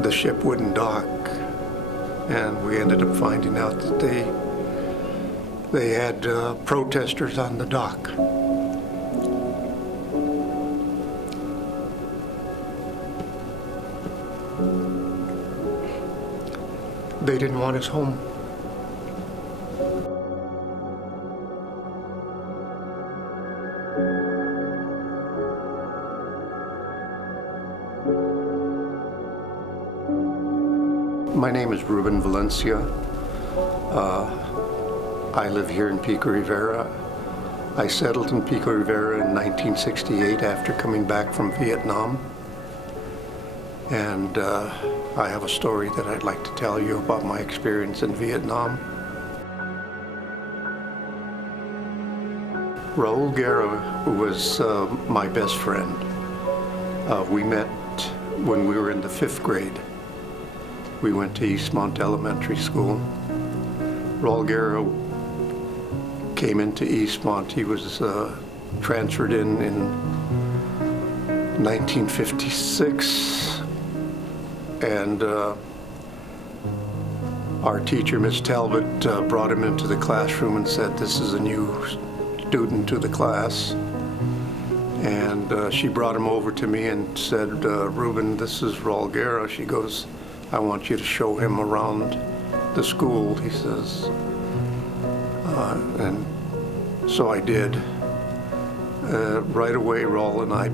the ship wouldn't dock, and we ended up finding out that they had protesters on the dock. They didn't want us home. My name is Ruben Valencia. I live here in Pico Rivera. I settled in Pico Rivera in 1968 after coming back from Vietnam. And I have a story that I'd like to tell you about my experience in Vietnam. Raul Guerra was my best friend. We met when we were in the 5th grade. We went to Eastmont Elementary School. Raul Guerra came into Eastmont. He was transferred in 1956. And our teacher, Miss Talbot, brought him into the classroom and said, "This is a new student to the class." And she brought him over to me and said, "Ruben, this is Raul Guerra." She goes, "I want you to show him around the school," he says. And so I did. Right away, Raul and I,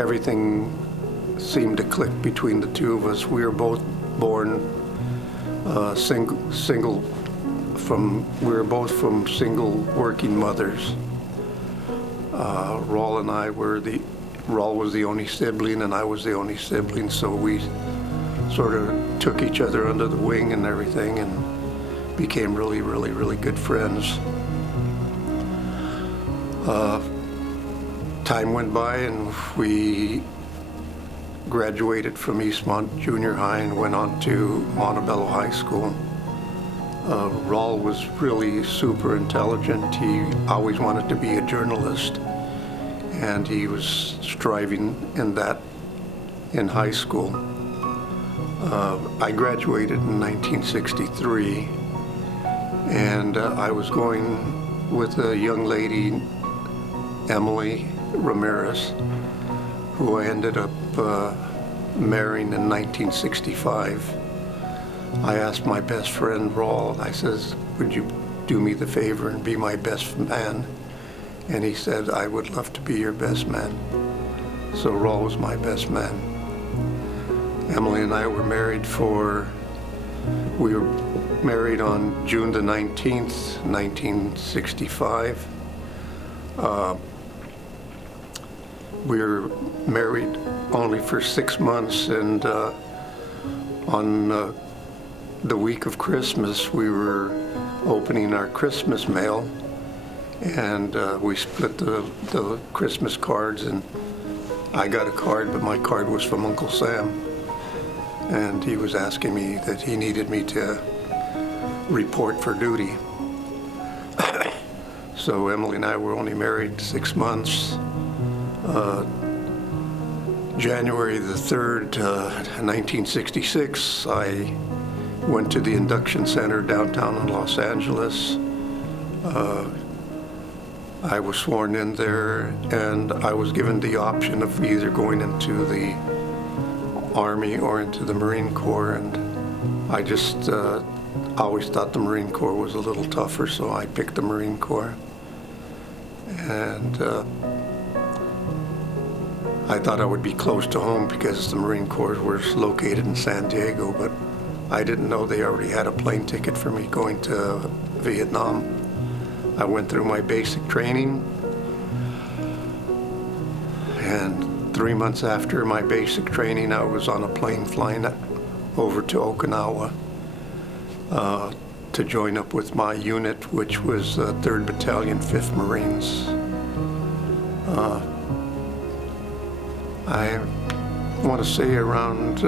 everything seemed to click between the two of us. We were both born we were both from single working mothers. Raul and I Raul was the only sibling and I was the only sibling, so we sort of took each other under the wing and everything and became really, really, really good friends. Time went by and we graduated from Eastmont Junior High and went on to Montebello High School. Raul was really super intelligent. He always wanted to be a journalist, and he was striving in that in high school. I graduated in 1963, and I was going with a young lady, Emily Ramirez, who I ended up marrying in 1965. I asked my best friend Raul, I says, "Would you do me the favor and be my best man?" And he said, "I would love to be your best man." So Raul was my best man. Emily and I were married on June the 19th, 1965. We were married only for 6 months, and on the week of Christmas, we were opening our Christmas mail, and we split the Christmas cards, and I got a card, but my card was from Uncle Sam, and he was asking me that he needed me to report for duty. So Emily and I were only married 6 months. January the 3rd, 1966, I went to the induction center downtown in Los Angeles. I was sworn in there, and I was given the option of either going into the Army or into the Marine Corps, and I just always thought the Marine Corps was a little tougher, so I picked the Marine Corps. And I thought I would be close to home because the Marine Corps was located in San Diego, but I didn't know they already had a plane ticket for me going to Vietnam. I went through my basic training, and 3 months after my basic training, I was on a plane flying over to Okinawa to join up with my unit, which was 3rd Battalion, 5th Marines. I want to say around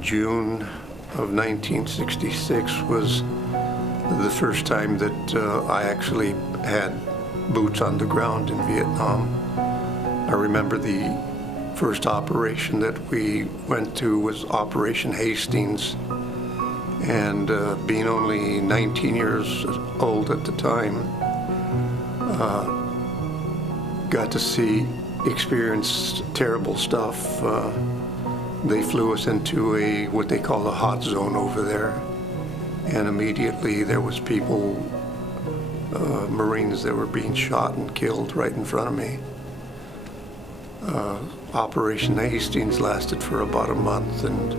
June of 1966 was the first time that I actually had boots on the ground in Vietnam. I remember the first operation that we went to was Operation Hastings, and being only 19 years old at the time, got to experience terrible stuff. They flew us into what they call a hot zone over there, and immediately there was people, Marines that were being shot and killed right in front of me. Operation Hastings lasted for about a month, and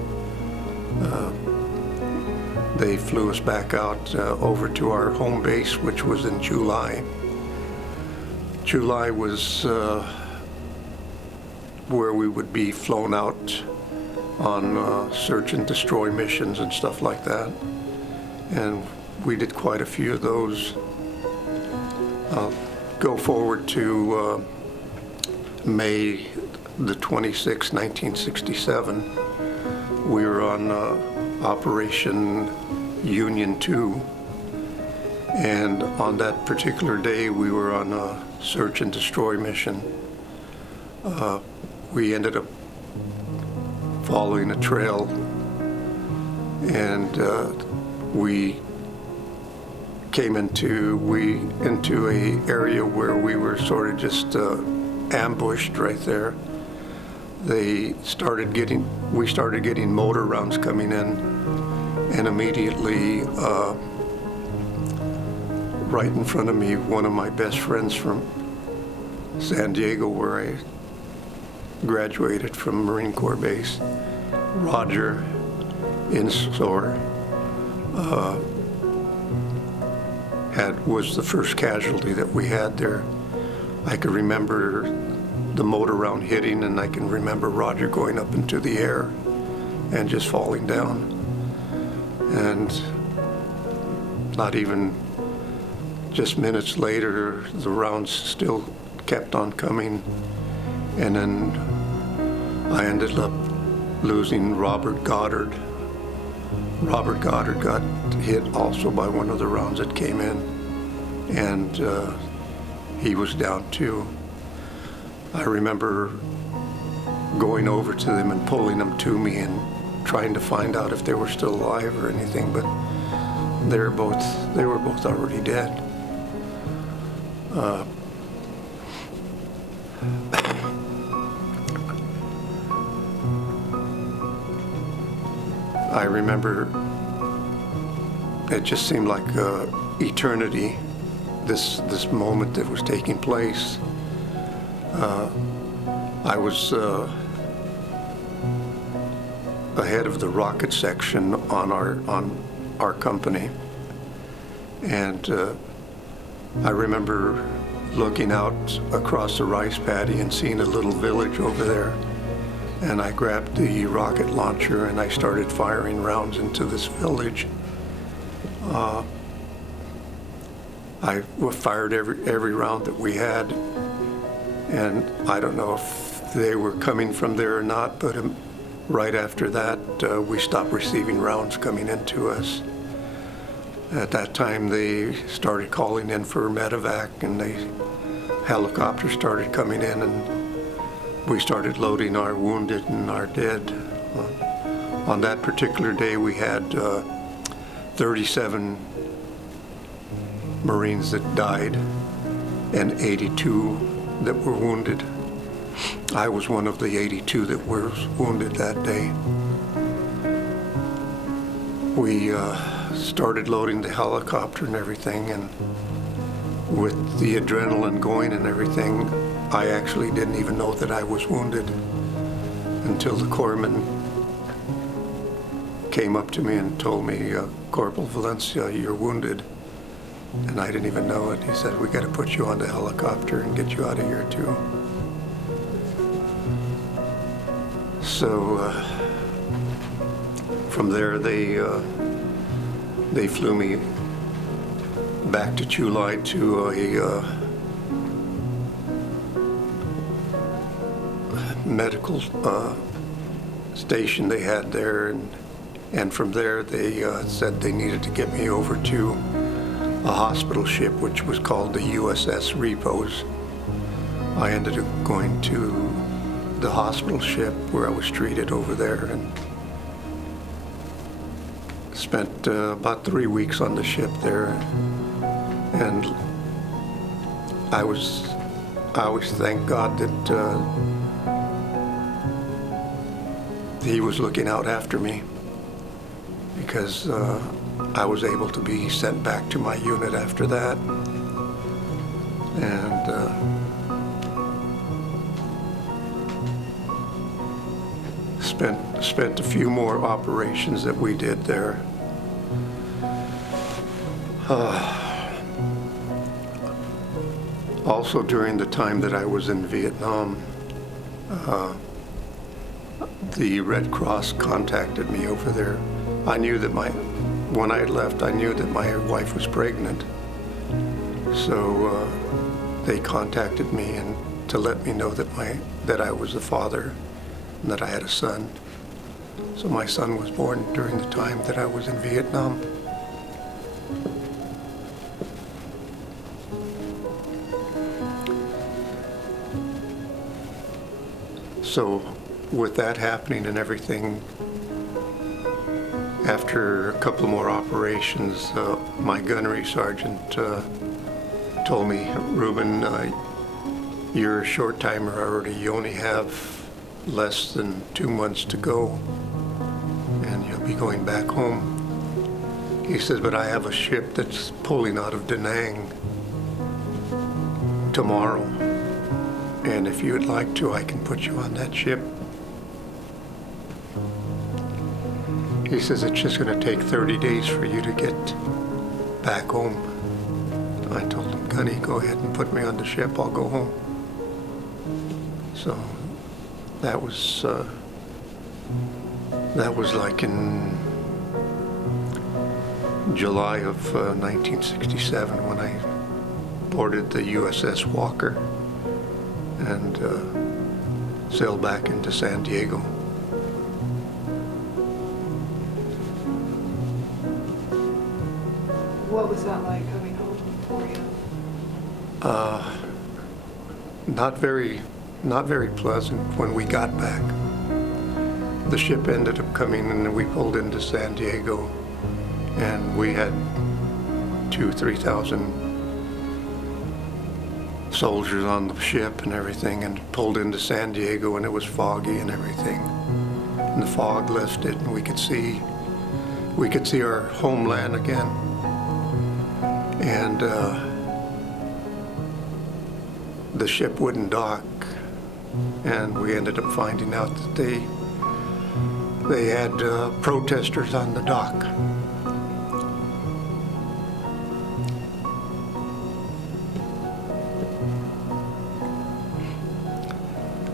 they flew us back out over to our home base, which was in July. July was where we would be flown out on search and destroy missions and stuff like that. And we did quite a few of those. Go forward to May the 26th, 1967. We were on Operation Union 2. And on that particular day, we were on a search and destroy mission. We ended up following a trail, and we came into a area where we were sort of just ambushed right there. We started getting motor rounds coming in, and immediately right in front of me, one of my best friends from San Diego, where I graduated from Marine Corps Base, Roger Insor, was the first casualty that we had there. I can remember the motor round hitting, and I can remember Roger going up into the air and just falling down. And not even just minutes later, the rounds still kept on coming. And then I ended up losing Robert Goddard. Robert Goddard got hit also by one of the rounds that came in, and he was down too. I remember going over to them and pulling them to me and trying to find out if they were still alive or anything, but they were both already dead. I remember it just seemed like eternity, this moment that was taking place. I was ahead of the rocket section on our company, and I remember looking out across the rice paddy and seeing a little village over there. And I grabbed the rocket launcher and I started firing rounds into this village. I fired every round that we had, and I don't know if they were coming from there or not, but right after that, we stopped receiving rounds coming into us. At that time, they started calling in for medevac, and helicopters started coming in, and we started loading our wounded and our dead. On that particular day, we had 37 Marines that died and 82 that were wounded. I was one of the 82 that were wounded that day. We started loading the helicopter and everything, and with the adrenaline going and everything, I actually didn't even know that I was wounded until the corpsman came up to me and told me, Corporal Valencia, you're wounded. And I didn't even know it. He said, we got to put you on the helicopter and get you out of here too. So from there, they flew me back to July to a medical station they had there, and from there they said they needed to get me over to a hospital ship which was called the USS Repose. I ended up going to the hospital ship where I was treated over there, and spent about 3 weeks on the ship there. And I always thank God that He was looking out after me, because I was able to be sent back to my unit after that. And spent a few more operations that we did there. Also, during the time that I was in Vietnam, the Red Cross contacted me over there. I knew that when I left, I knew that my wife was pregnant. So they contacted me and to let me know that I was the father and that I had a son. So my son was born during the time that I was in Vietnam. So with that happening and everything, after a couple more operations, my gunnery sergeant told me, "Ruben, you're a short timer already. You only have less than 2 months to go, and you'll be going back home." He says, "But I have a ship that's pulling out of Da Nang tomorrow, and if you would like to, I can put you on that ship." He says, "It's just going to take 30 days for you to get back home." I told him, "Gunny, go ahead and put me on the ship. I'll go home." So that was like in July of 1967 when I boarded the USS Walker and sailed back into San Diego. What was that like coming home for you? Not very pleasant when we got back. The ship ended up coming and we pulled into San Diego, and we had 2,000-3,000 soldiers on the ship and everything, and pulled into San Diego, and it was foggy and everything. And the fog lifted and we could see our homeland again. And the ship wouldn't dock, and we ended up finding out that they had protesters on the dock.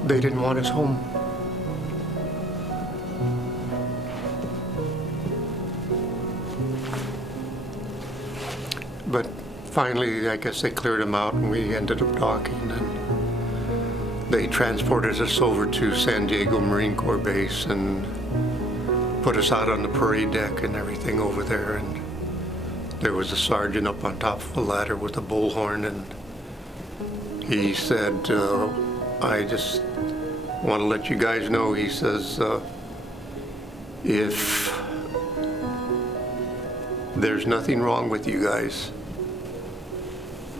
They didn't want us home. But finally, I guess they cleared them out, and we ended up docking, and they transported us over to San Diego Marine Corps Base and put us out on the parade deck and everything over there. And there was a sergeant up on top of a ladder with a bullhorn, and he said, "I just want to let you guys know," he says, "if there's nothing wrong with you guys,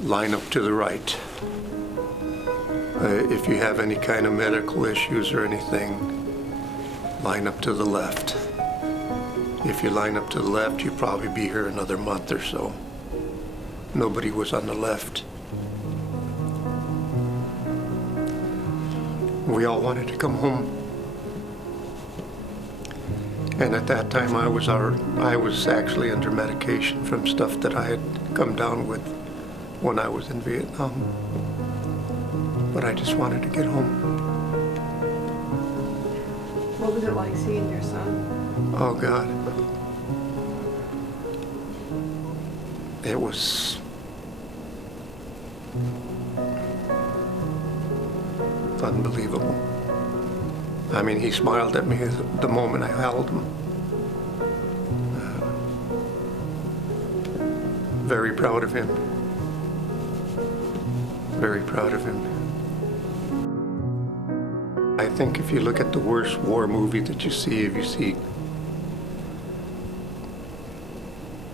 line up to the right. If you have any kind of medical issues or anything, line up to the left. If you line up to the left, you'll probably be here another month or so." Nobody was on the left. We all wanted to come home. And at that time, I was actually under medication from stuff that I had come down with when I was in Vietnam. But I just wanted to get home. What was it like seeing your son? Oh, God. It was unbelievable. I mean, he smiled at me the moment I held him. Very proud of him. Very proud of him. I think if you look at the worst war movie that you see, if you see,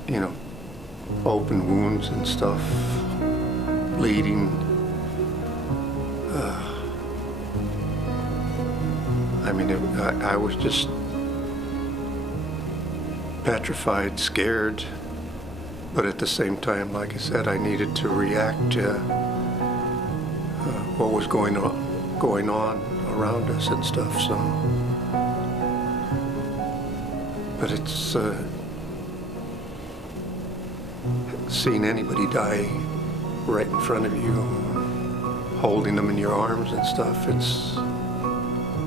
you know, open wounds and stuff, bleeding, I mean, I was just petrified, scared, but at the same time, like I said, I needed to react to what was going on around us and stuff. So, but it's seeing anybody die right in front of you, holding them in your arms and stuff, it's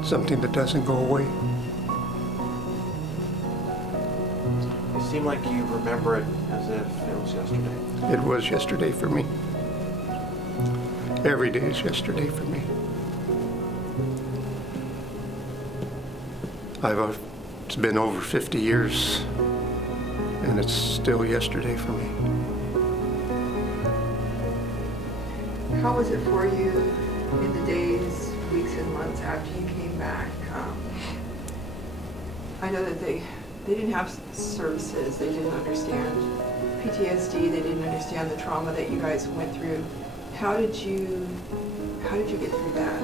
something that doesn't go away. You seem like you remember it as if it was yesterday. It was yesterday for me. Every day is yesterday for me. It's been over 50 years, and it's still yesterday for me. How was it for you in the days, weeks, and months after you came back? I know that they didn't have services, they didn't understand PTSD, they didn't understand the trauma that you guys went through. How did you get through that?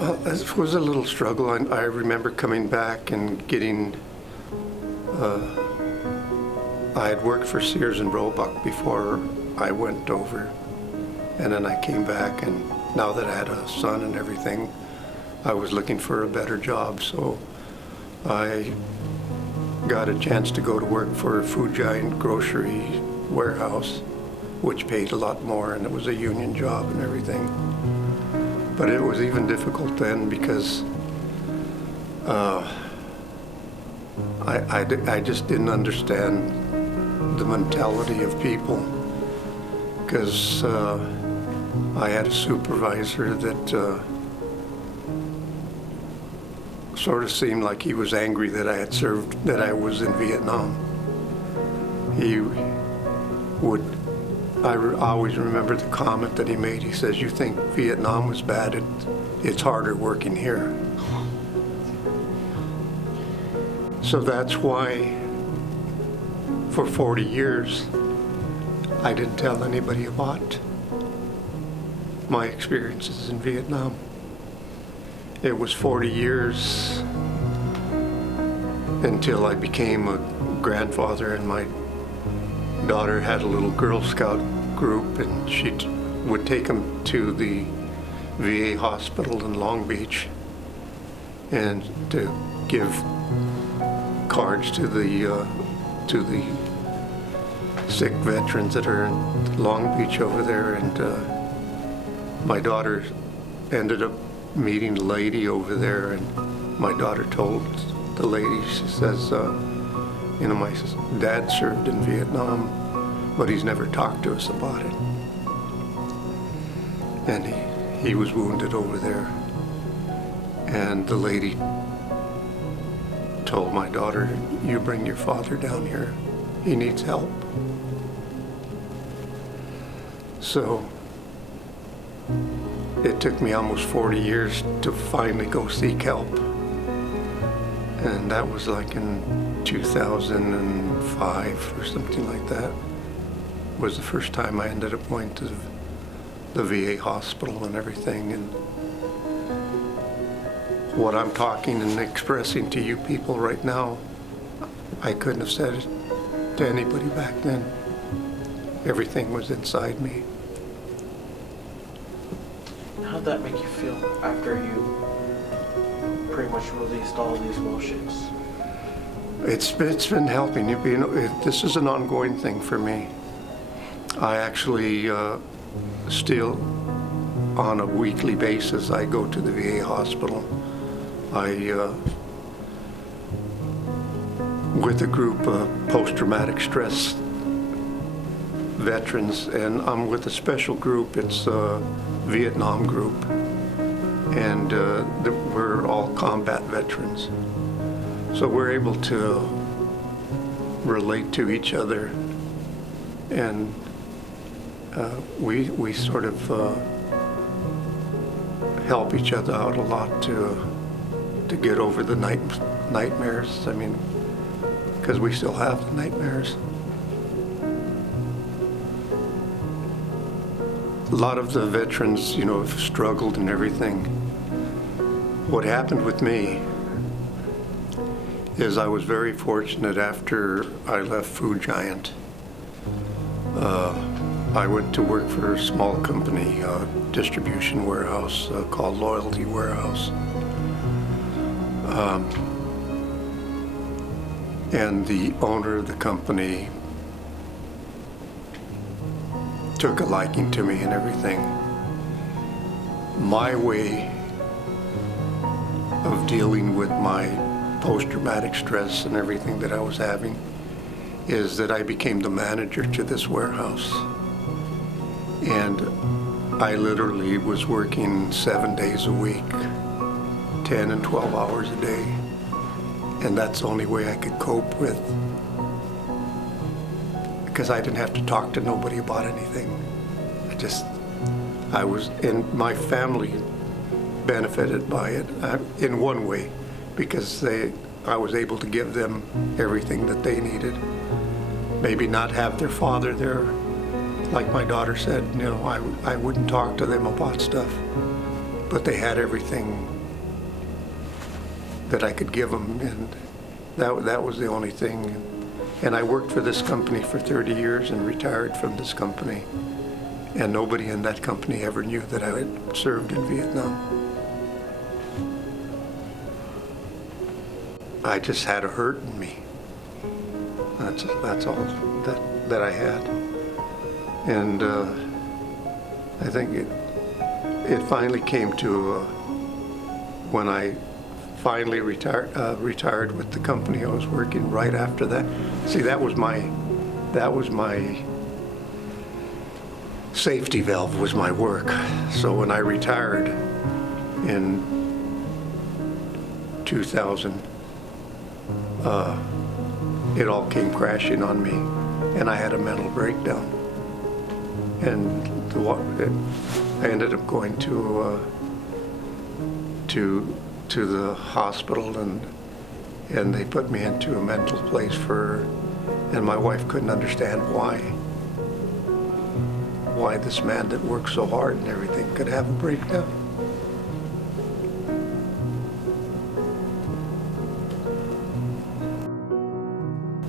Well, it was a little struggle. I remember coming back and getting, I had worked for Sears and Roebuck before I went over, and then I came back, and now that I had a son and everything, I was looking for a better job, so I got a chance to go to work for a food giant grocery warehouse, which paid a lot more, and it was a union job and everything. But it was even difficult then because I just didn't understand the mentality of people, because I had a supervisor that sort of seemed like he was angry that I had served, that I was in Vietnam. He would, I always remember the comment that he made. He says, "You think Vietnam was bad? It's harder working here." So that's why for 40 years I didn't tell anybody about my experiences in Vietnam. It was 40 years until I became a grandfather, and my daughter had a little Girl Scout group, and she would take them to the VA hospital in Long Beach and to give cards to the sick veterans that are in Long Beach over there. And my daughter ended up meeting a lady over there, and my daughter told the lady, she says, you know, my dad served in Vietnam, but he's never talked to us about it. And he was wounded over there. And the lady told my daughter, "You bring your father down here. He needs help." So it took me almost 40 years to finally go seek help. And that was like in 2005 or something like that, was the first time I ended up going to the VA hospital and everything. And what I'm talking and expressing to you people right now, I couldn't have said it to anybody back then. Everything was inside me. How'd that make you feel after you pretty much released all these emotions? It's been helping. You know, this is an ongoing thing for me. I actually still, on a weekly basis, I go to the VA hospital. With a group of post-traumatic stress veterans, and I'm with a special group. It's a Vietnam group, and we're all combat veterans. So we're able to relate to each other, and we sort of help each other out a lot to get over the nightmares. I mean, because we still have the nightmares. A lot of the veterans, you know, have struggled and everything. What happened with me is I was very fortunate after I left Food Giant. I went to work for a small company, distribution warehouse called Loyalty Warehouse. And the owner of the company took a liking to me and everything. My way of dealing with my post-traumatic stress and everything that I was having is that I became the manager to this warehouse. And I literally was working 7 days a week, 10 and 12 hours a day. And that's the only way I could cope with, because I didn't have to talk to nobody about anything. And my family benefited by it in one way, because I was able to give them everything that they needed. Maybe not have their father there. Like my daughter said, you know, I wouldn't talk to them about stuff, but they had everything that I could give them, and that was the only thing. And I worked for this company for 30 years and retired from this company, and nobody in that company ever knew that I had served in Vietnam. I just had a hurt in me. That's all that I had. And I think it finally came to when I finally retired with the company I was working right after that. See, that was my safety valve, was my work. So when I retired in 2000, it all came crashing on me, and I had a mental breakdown. And I ended up going to the hospital, and they put me into a mental place and my wife couldn't understand why this man that worked so hard and everything could have a breakdown.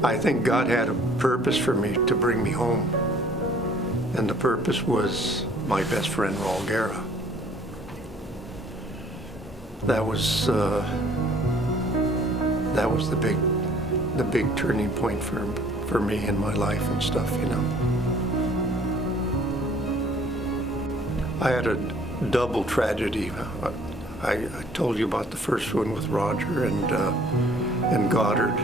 I think God had a purpose for me to bring me home, and the purpose was my best friend, Raul Guerra. That was the big turning point for me in my life and stuff, you know. I had a double tragedy. I told you about the first one with Roger and Goddard.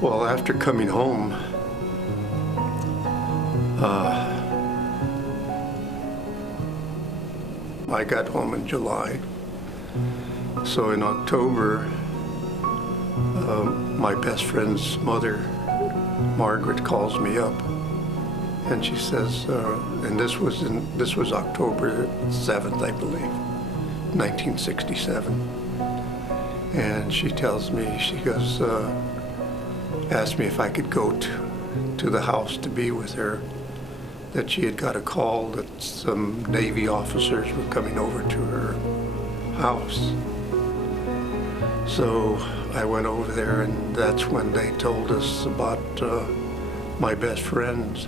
Well, after coming home, I got home in July. So in October, my best friend's mother, Margaret, calls me up, and she says, and this was October 7th, I believe, 1967. And she tells me, she goes, asked me if I could go to the house to be with her, that she had got a call that some Navy officers were coming over to her house. So I went over there, and that's when they told us about my best friend,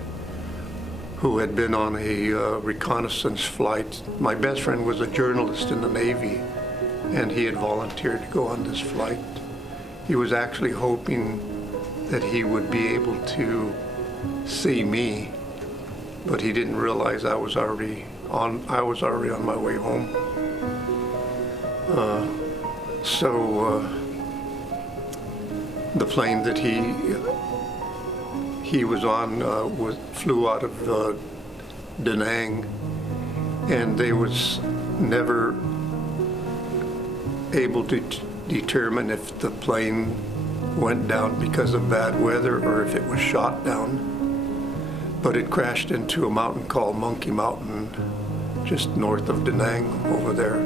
who had been on a reconnaissance flight. My best friend was a journalist in the Navy, and he had volunteered to go on this flight. He was actually hoping that he would be able to see me, but he didn't realize I was already on my way home. So the plane that he was on flew out of Da Nang, and they was never able to determine if the plane went down because of bad weather or if it was shot down. But it crashed into a mountain called Monkey Mountain just north of Da Nang over there.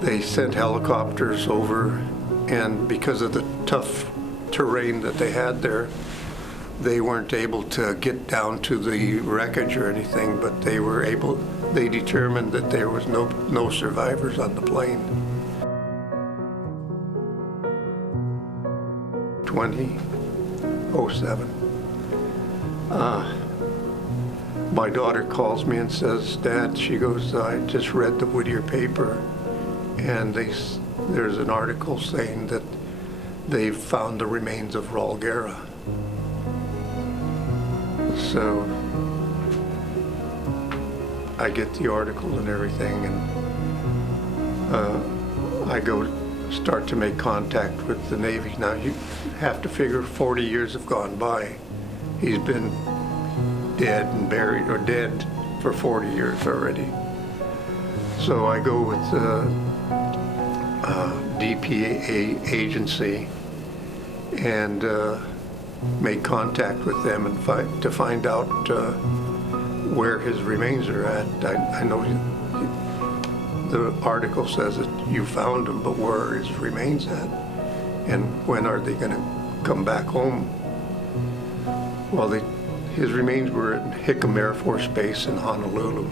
They sent helicopters over, and because of the tough terrain that they had there, they weren't able to get down to the wreckage or anything, but they determined that there was no survivors on the plane. 2007. My daughter calls me and says, "Dad," she goes, "I just read the Whittier paper, and there's an article saying that they've found the remains of Raul Guerra." So I get the article and everything, and I go start to make contact with the Navy. Now you have to figure 40 years have gone by. He's been dead and buried, or dead for 40 years already. So I go with the DPA agency and make contact with them and to find out where his remains are at. I know the article says that you found him, but where are his remains at? And when are they going to come back home? Well, his remains were at Hickam Air Force Base in Honolulu.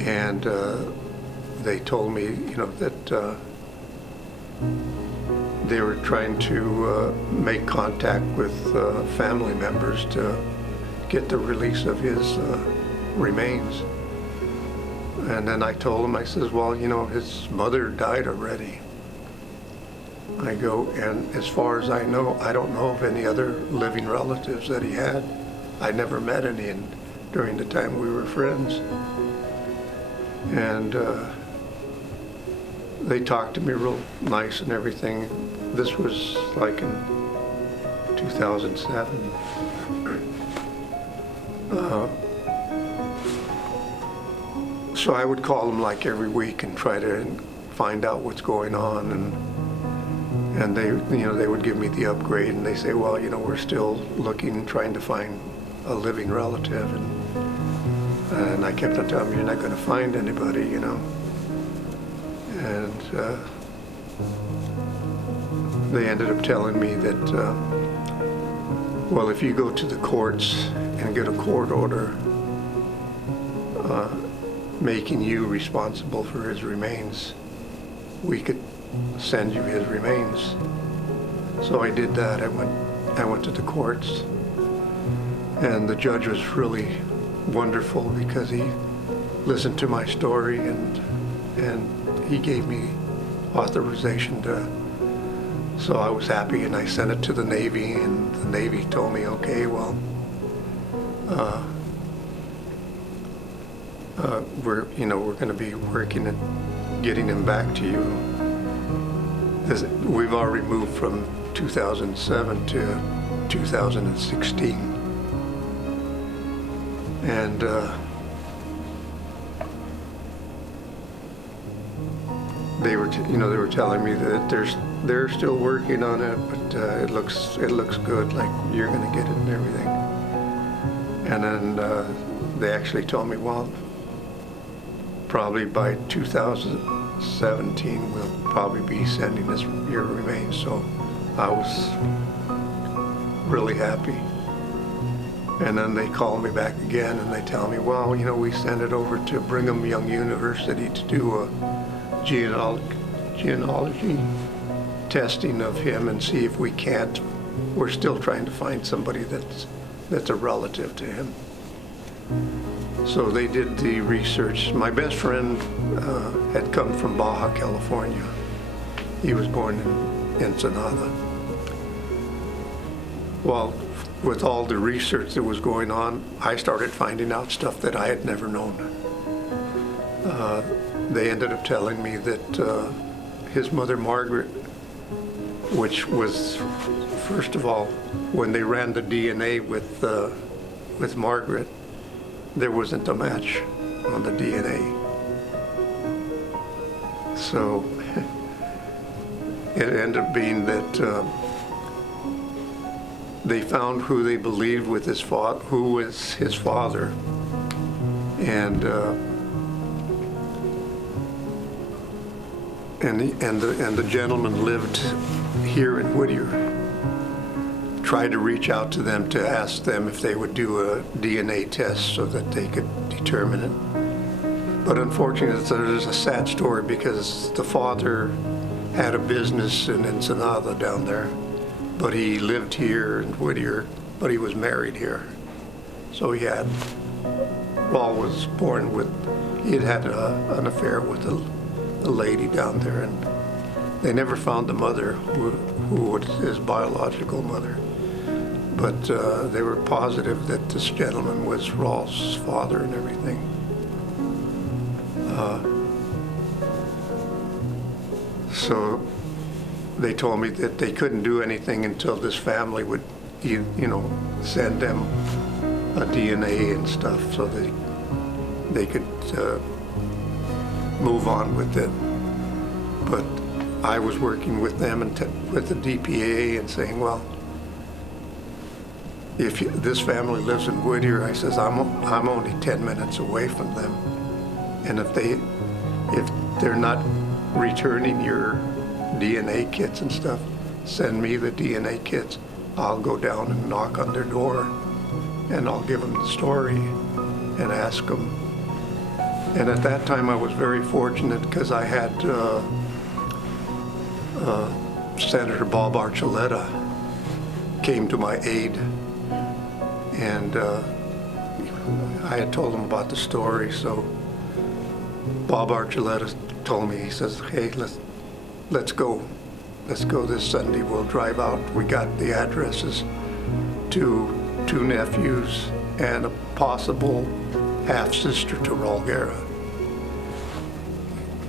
And they told me, that they were trying to make contact with family members to get the release of his remains. And then I told him, I says, "Well, his mother died already." I go, and as far as I know, I don't know of any other living relatives that he had. I never met any during the time we were friends. And they talked to me real nice and everything. This was like in 2007. So I would call them like every week and try to find out what's going on, and they would give me the upgrade, and they say, "Well, we're still looking, trying to find a living relative," and I kept on telling them, "You're not going to find anybody," and they ended up telling me that, well, if you go to the courts and get a court order making you responsible for his remains, we could send you his remains. So I did that. I went to the courts, and the judge was really wonderful because he listened to my story and he gave me authorization to. So I was happy, and I sent it to the Navy, and the Navy told me, "Okay, well, we're going to be working at getting him back to you." We've already moved from 2007 to 2016, and they were telling me that they're still working on it, but it looks good, like you're going to get it and everything. And then they actually told me, "Well, probably by 2017 we'll probably be sending your remains." So I was really happy. And then they call me back again and they tell me, "Well, we sent it over to Brigham Young University to do a genealogy testing of him and see if we can't. We're still trying to find somebody that's a relative to him." So they did the research. My best friend had come from Baja, California. He was born in Ensenada. Well, with all the research that was going on, I started finding out stuff that I had never known. They ended up telling me that his mother, Margaret, which was, first of all, when they ran the DNA with Margaret, there wasn't a match on the DNA. So it ended up being that they found who they believed with who was his father, and the gentleman lived here in Whittier. Tried to reach out to them to ask them if they would do a DNA test so that they could determine it. But unfortunately, there's a sad story because the father had a business in Ensenada down there, but he lived here in Whittier, but he was married here. So Raul was born with, he had an affair with a lady down there, and they never found the mother who was his biological mother. But they were positive that this gentleman was Raul's father and everything. So they told me that they couldn't do anything until this family would, send them a DNA and stuff so they could move on with it. But I was working with them and with the DPA and saying, well, if this family lives in Whittier, I says, I'm only 10 minutes away from them. And if they're not returning your DNA kits and stuff, send me the DNA kits. I'll go down and knock on their door and I'll give them the story and ask them. And at that time I was very fortunate because I had Senator Bob Archuleta came to my aid, and I had told him about the story. So Bob Archuleta told me, he says, hey, let's go this Sunday. We'll drive out. We got the addresses to 2 nephews and a possible half-sister to Raul Guerra.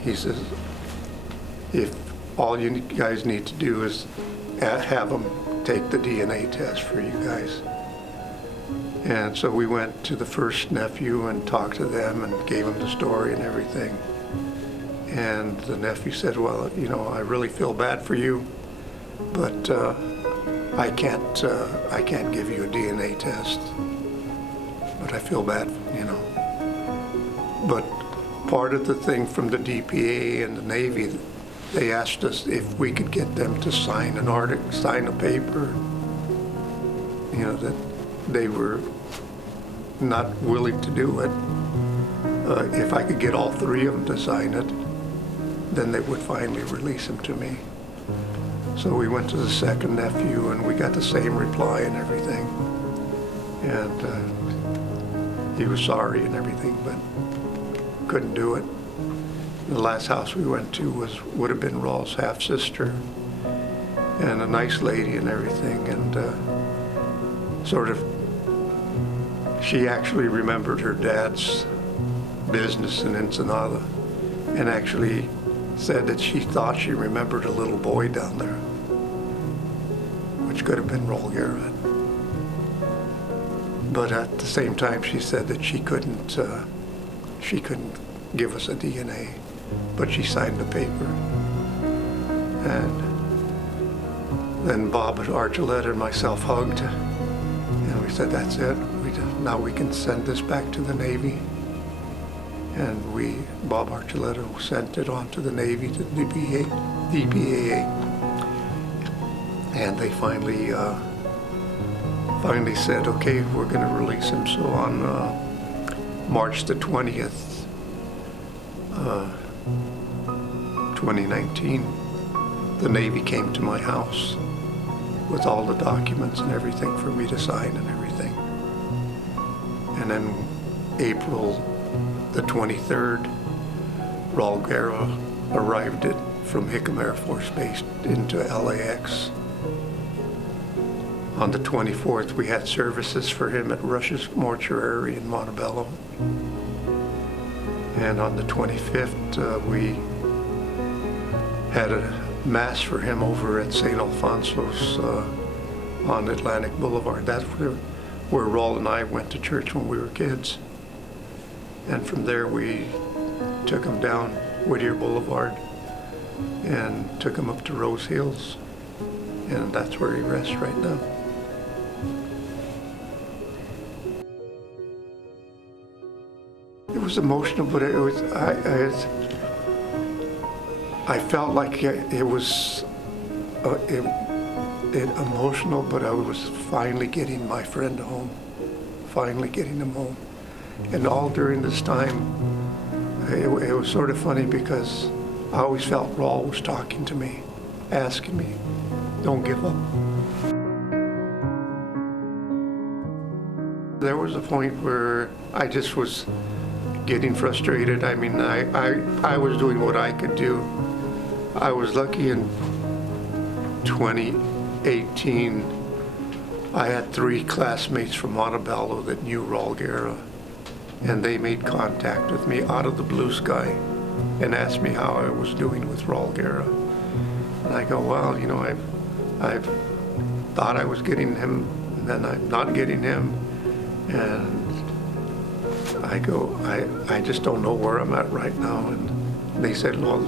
He says, if all you guys need to do is have them take the DNA test for you guys. And so we went to the first nephew and talked to them and gave them the story and everything. And the nephew said, well, I really feel bad for you, but I can't give you a DNA test. But I feel bad, But part of the thing from the DPA and the Navy, they asked us if we could get them to sign a paper, that they were not willing to do it. If I could get all 3 of them to sign it, then they would finally release him to me. So we went to the second nephew and we got the same reply and everything. And he was sorry and everything, but couldn't do it. The last house we went to would have been Raul's half-sister, and a nice lady and everything, and she actually remembered her dad's business in Ensenada, and actually said that she thought she remembered a little boy down there, which could have been Raul Guerra. But at the same time, she said that she couldn't give us a DNA, but she signed the paper. And then Bob Archuleta and myself hugged, and we said, that's it. Now we can send this back to the Navy. And Bob Archuleta sent it on to the Navy, to the DPA, and they finally said, okay, we're going to release him. So on March the 20th, 2019, the Navy came to my house with all the documents and everything for me to sign and everything. And then April the 23rd, Raul Guerra arrived from Hickam Air Force Base into LAX. On the 24th, we had services for him at Rush's Mortuary in Montebello. And on the 25th, we had a mass for him over at St. Alfonso's on Atlantic Boulevard. That's where Raul and I went to church when we were kids. And from there, we took him down Whittier Boulevard and took him up to Rose Hills. And that's where he rests right now. was emotional, but I felt like it was emotional, but I was finally getting my friend home, finally getting him home. And all during this time, it was sort of funny because I always felt Raul was talking to me, asking me, don't give up. There was a point where I just was getting frustrated. I mean, I was doing what I could do. I was lucky in 2018, I had 3 classmates from Montebello that knew Raul Guerra, and they made contact with me out of the blue sky and asked me how I was doing with Raul Guerra. And I go, well, you know, I've thought I was getting him, and then I'm not getting him. And I go, I just don't know where I'm at right now. And they said, well,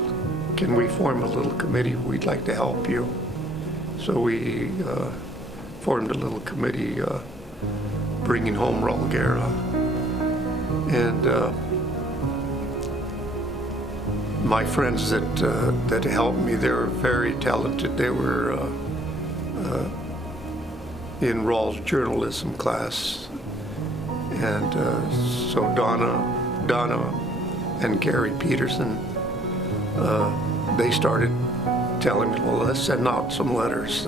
can we form a little committee? We'd like to help you. So we formed a little committee bringing home Raul Guerra. And my friends that helped me, they were very talented. They were in Raul's journalism class. And so Donna and Gary Peterson, they started telling me, well, let's send out some letters.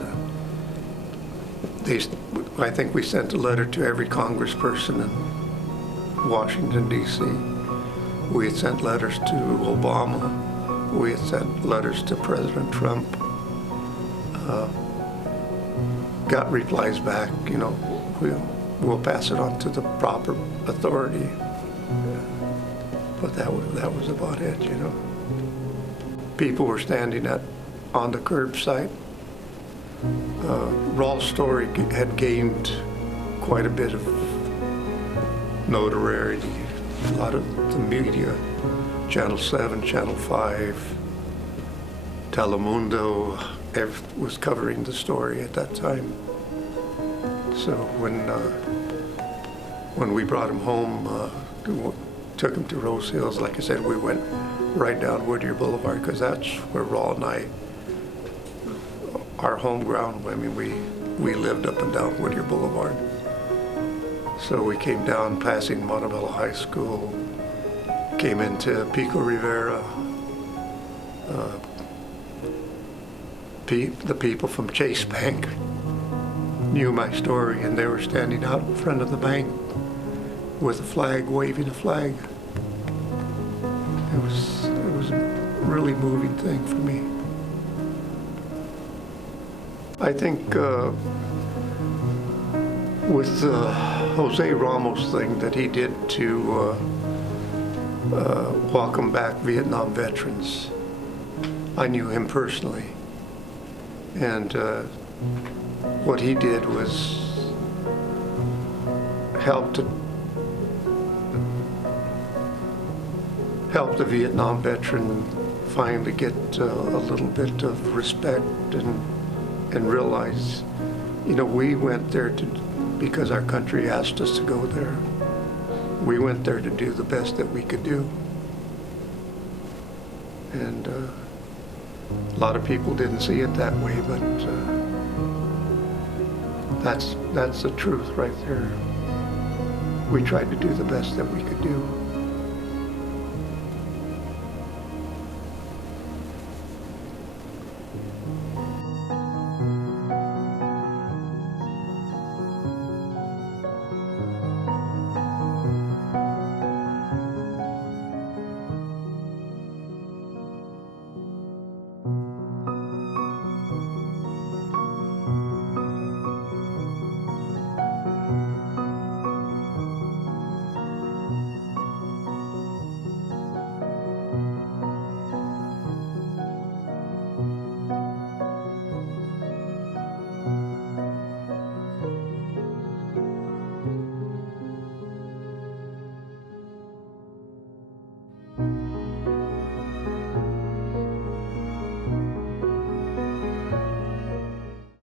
I think we sent a letter to every congressperson in Washington, D.C. We had sent letters to Obama. We had sent letters to President Trump. Got replies back, you know, we'll pass it on to the proper authority. But that was about it, you know. People were standing on the curbside. Raul's story had gained quite a bit of notoriety. A lot of the media, Channel 7, Channel 5, Telemundo, was covering the story at that time. So when we brought him home, took him to Rose Hills, like I said, we went right down Whittier Boulevard because that's where Raul and I, our home ground. I mean, we lived up and down Whittier Boulevard. So we came down passing Montebello High School, came into Pico Rivera. The people from Chase Bank knew my story, and they were standing out in front of the bank with a flag, waving a flag. It was a really moving thing for me. I think with the Jose Ramos thing that he did to welcome back Vietnam veterans, I knew him personally. And what he did was help the Vietnam veteran finally get a little bit of respect and realize, you know, we went there because our country asked us to go there. We went there to do the best that we could do. And a lot of people didn't see it that way, but that's the truth right there. We tried to do the best that we could do.